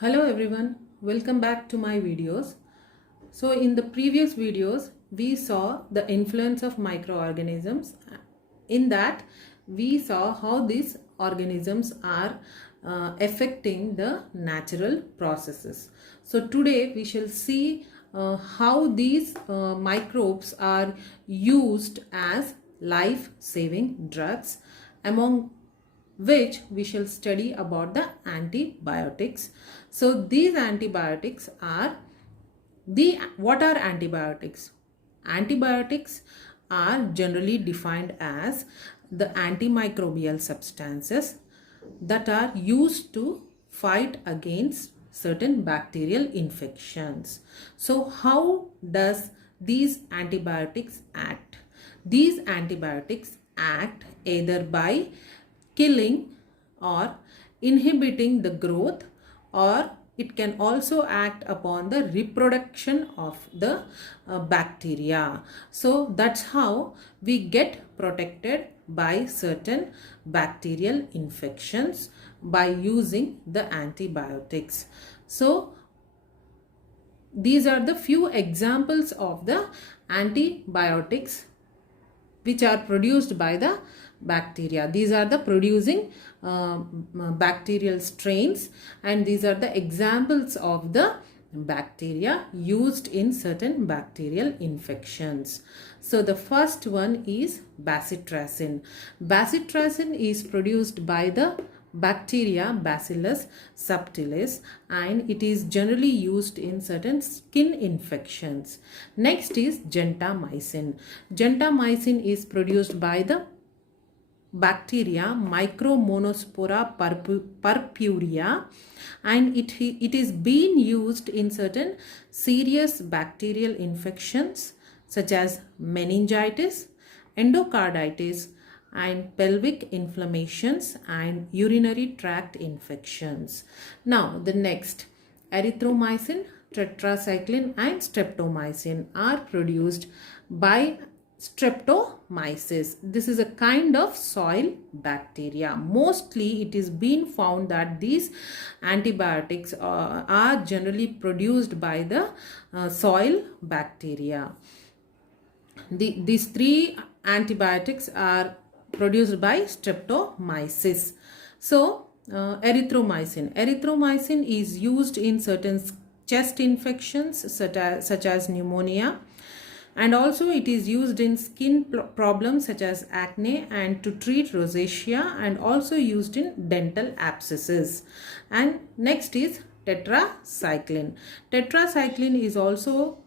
Hello everyone, welcome back to my videos. So in the previous videos we saw the influence of microorganisms. In that we saw how these organisms are affecting the natural processes. So today we shall see how these microbes are used as life-saving drugs, among which we shall study about the antibiotics. So these antibiotics are what are antibiotics? Antibiotics are generally defined as the antimicrobial substances that are used to fight against certain bacterial infections. So how does these antibiotics act? These antibiotics act either by killing or inhibiting the growth, or it can also act upon the reproduction of the bacteria. So that's how we get protected by certain bacterial infections by using the antibiotics. So these are the few examples of the antibiotics which are produced by the bacteria. These are the producing bacterial strains, and these are the examples of the bacteria used in certain bacterial infections. So the first one is bacitracin. Bacitracin is produced by the bacteria Bacillus subtilis, and it is generally used in certain skin infections. Next is gentamicin. Gentamicin is produced by the bacteria Micromonospora purpurea, and it is being used in certain serious bacterial infections such as meningitis, endocarditis, and pelvic inflammations and urinary tract infections. Now the next, erythromycin, tetracycline and streptomycin are produced by Streptomyces. This is a kind of soil bacteria. Mostly it is been found that these antibiotics are generally produced by the soil bacteria. These three antibiotics are produced by Streptomyces. So erythromycin. Erythromycin is used in certain chest infections such as pneumonia, and also it is used in skin problems such as acne and to treat rosacea, and also used in dental abscesses. And next is tetracycline. Tetracycline is also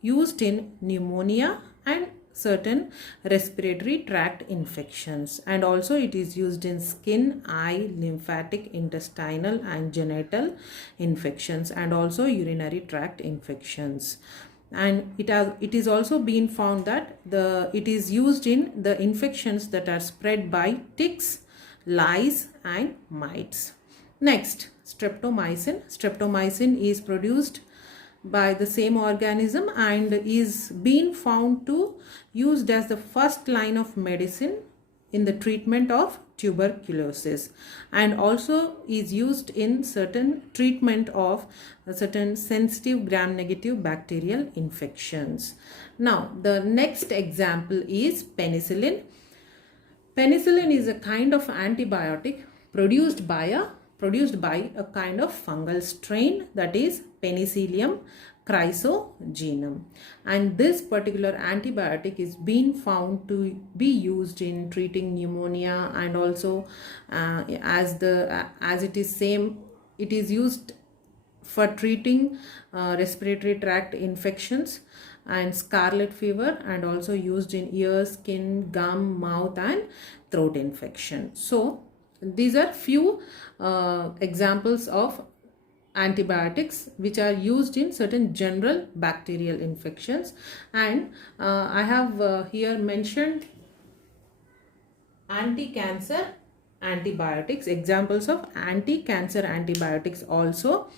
used in pneumonia and certain respiratory tract infections, and also it is used in skin, eye, lymphatic, intestinal and genital infections, and also urinary tract infections. And it is also been found that it is used in the infections that are spread by ticks, lice and mites. Next, streptomycin. Streptomycin is produced by the same organism and is being found to used as the first line of medicine in the treatment of tuberculosis, and also is used in certain treatment of certain sensitive gram-negative bacterial infections. Now the next example is penicillin. Penicillin is a kind of antibiotic produced by a kind of fungal strain, that is Penicillium chrysogenum, and this particular antibiotic is being found to be used in treating pneumonia, and also as it is used for treating respiratory tract infections and scarlet fever, and also used in ear, skin, gum, mouth and throat infection. So these are few examples of antibiotics which are used in certain general bacterial infections, and I have here mentioned anti-cancer antibiotics, examples of anti-cancer antibiotics also,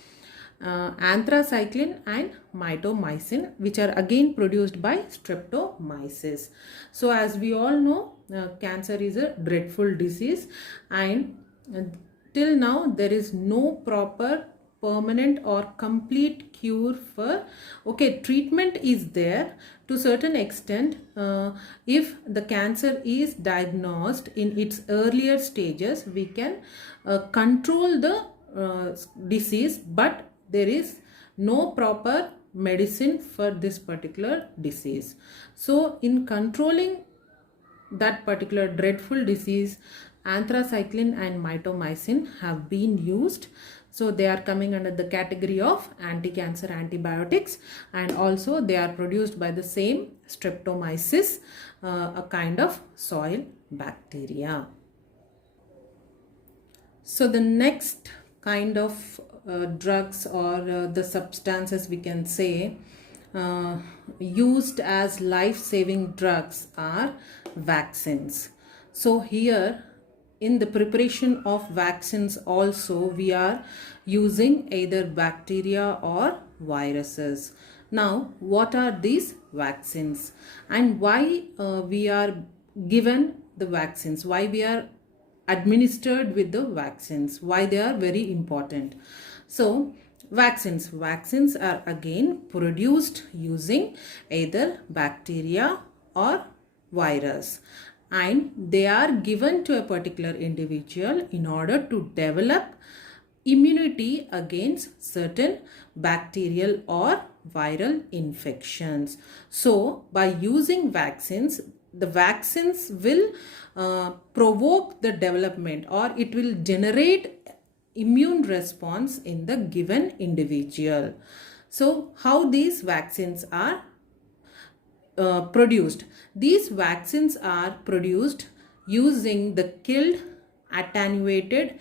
anthracycline and mitomycin, which are again produced by Streptomyces. So as we all know, cancer is a dreadful disease, and till now there is no proper permanent or complete cure for, okay, treatment is there to certain extent. If the cancer is diagnosed in its earlier stages, we can control the disease, but there is no proper medicine for this particular disease. So in controlling that particular dreadful disease, anthracycline and mitomycin have been used. So they are coming under the category of anti-cancer antibiotics, and also they are produced by the same Streptomyces, a kind of soil bacteria. So the next kind of drugs or the substances we can say used as life-saving drugs are vaccines. So here in the preparation of vaccines also we are using either bacteria or viruses. Now what are these vaccines and why we are given the vaccines, why we are administered with the vaccines, why they are very important. So vaccines are again produced using either bacteria or virus, and they are given to a particular individual in order to develop immunity against certain bacterial or viral infections. So by using vaccines, the vaccines will provoke the development, or it will generate immune response in the given individual. So how these vaccines are produced? These vaccines are produced using the killed, attenuated,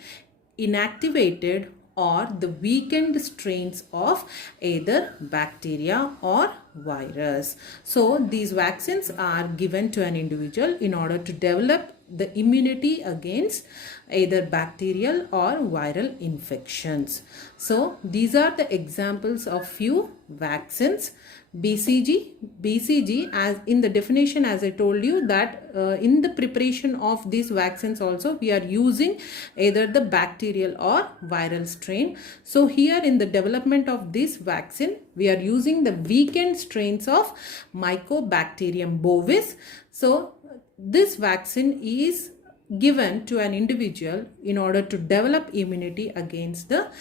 inactivated or the weakened strains of either bacteria or virus. So these vaccines are given to an individual in order to develop the immunity against either bacterial or viral infections. So these are the examples of few vaccines. BCG, as in the definition, as I told you that in the preparation of these vaccines also we are using either the bacterial or viral strain. So here in the development of this vaccine we are using the weakened strains of Mycobacterium bovis. So this vaccine is given to an individual in order to develop immunity against the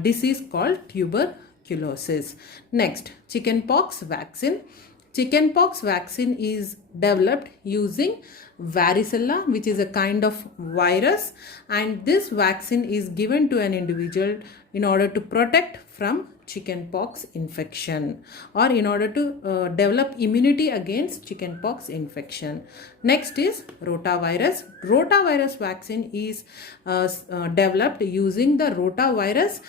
disease called tuberculosis. Next, chickenpox vaccine. Chickenpox vaccine is developed using varicella, which is a kind of virus, and this vaccine is given to an individual in order to protect from chickenpox infection or in order to develop immunity against chickenpox infection. Next is rotavirus. Rotavirus vaccine is developed using the rotavirus,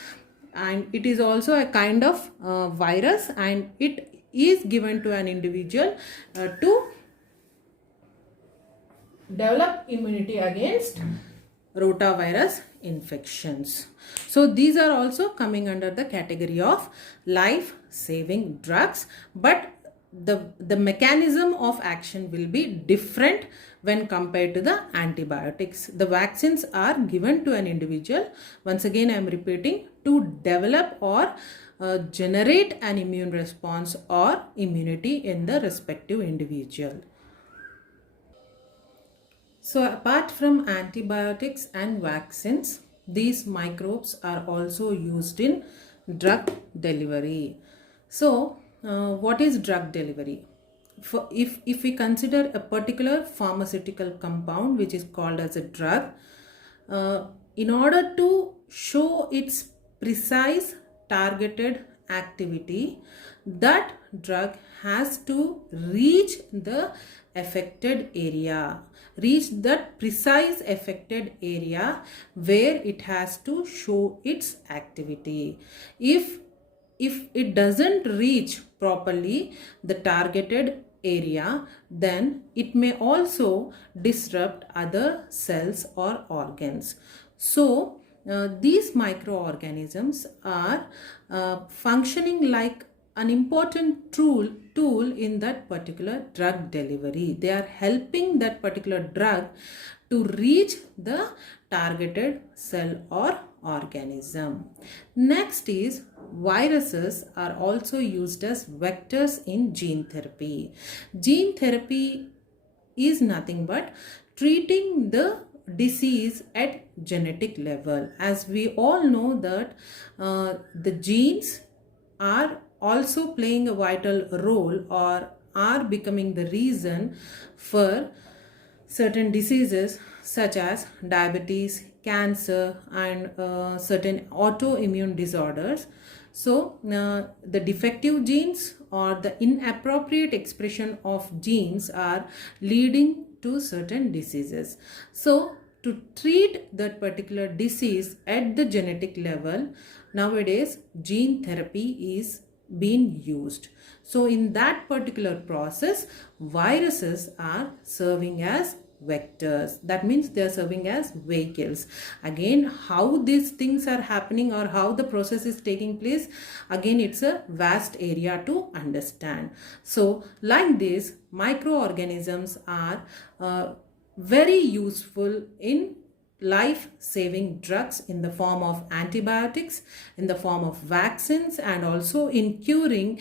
and it is also a kind of virus, and it is given to an individual to develop immunity against rotavirus infections. So these are also coming under the category of life-saving drugs, but the mechanism of action will be different when compared to the antibiotics. The vaccines are given to an individual, once again I am repeating, to develop or generate an immune response or immunity in the respective individual. So apart from antibiotics and vaccines, these microbes are also used in drug delivery. So what is drug delivery? If we consider a particular pharmaceutical compound which is called as a drug, in order to show its precise targeted activity, that drug has to reach the affected area, reach that precise affected area where it has to show its activity. If it doesn't reach properly the targeted area, then it may also disrupt other cells or organs. So these microorganisms are functioning like an important tool in that particular drug delivery. They are helping that particular drug to reach the targeted cell or organism. Next is viruses are also used as vectors in gene therapy. Gene therapy is nothing but treating the disease at genetic level. As we all know that the genes are also playing a vital role or are becoming the reason for certain diseases such as diabetes, cancer, and certain autoimmune disorders. So, the defective genes or the inappropriate expression of genes are leading to certain diseases. So, to treat that particular disease at the genetic level, nowadays gene therapy is being used. So in that particular process, viruses are serving as vectors. That means they are serving as vehicles. Again, how these things are happening or how the process is taking place, again it's a vast area to understand. So like this, microorganisms are very useful in life-saving drugs in the form of antibiotics, in the form of vaccines, and also in curing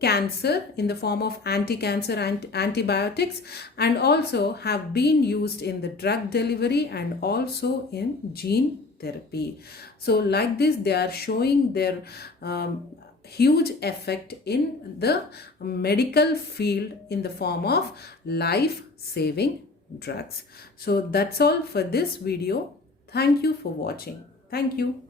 cancer in the form of anti-cancer antibiotics, and also have been used in the drug delivery and also in gene therapy. So like this, they are showing their huge effect in the medical field in the form of life-saving drugs. So that's all for this video. Thank you for watching. Thank you.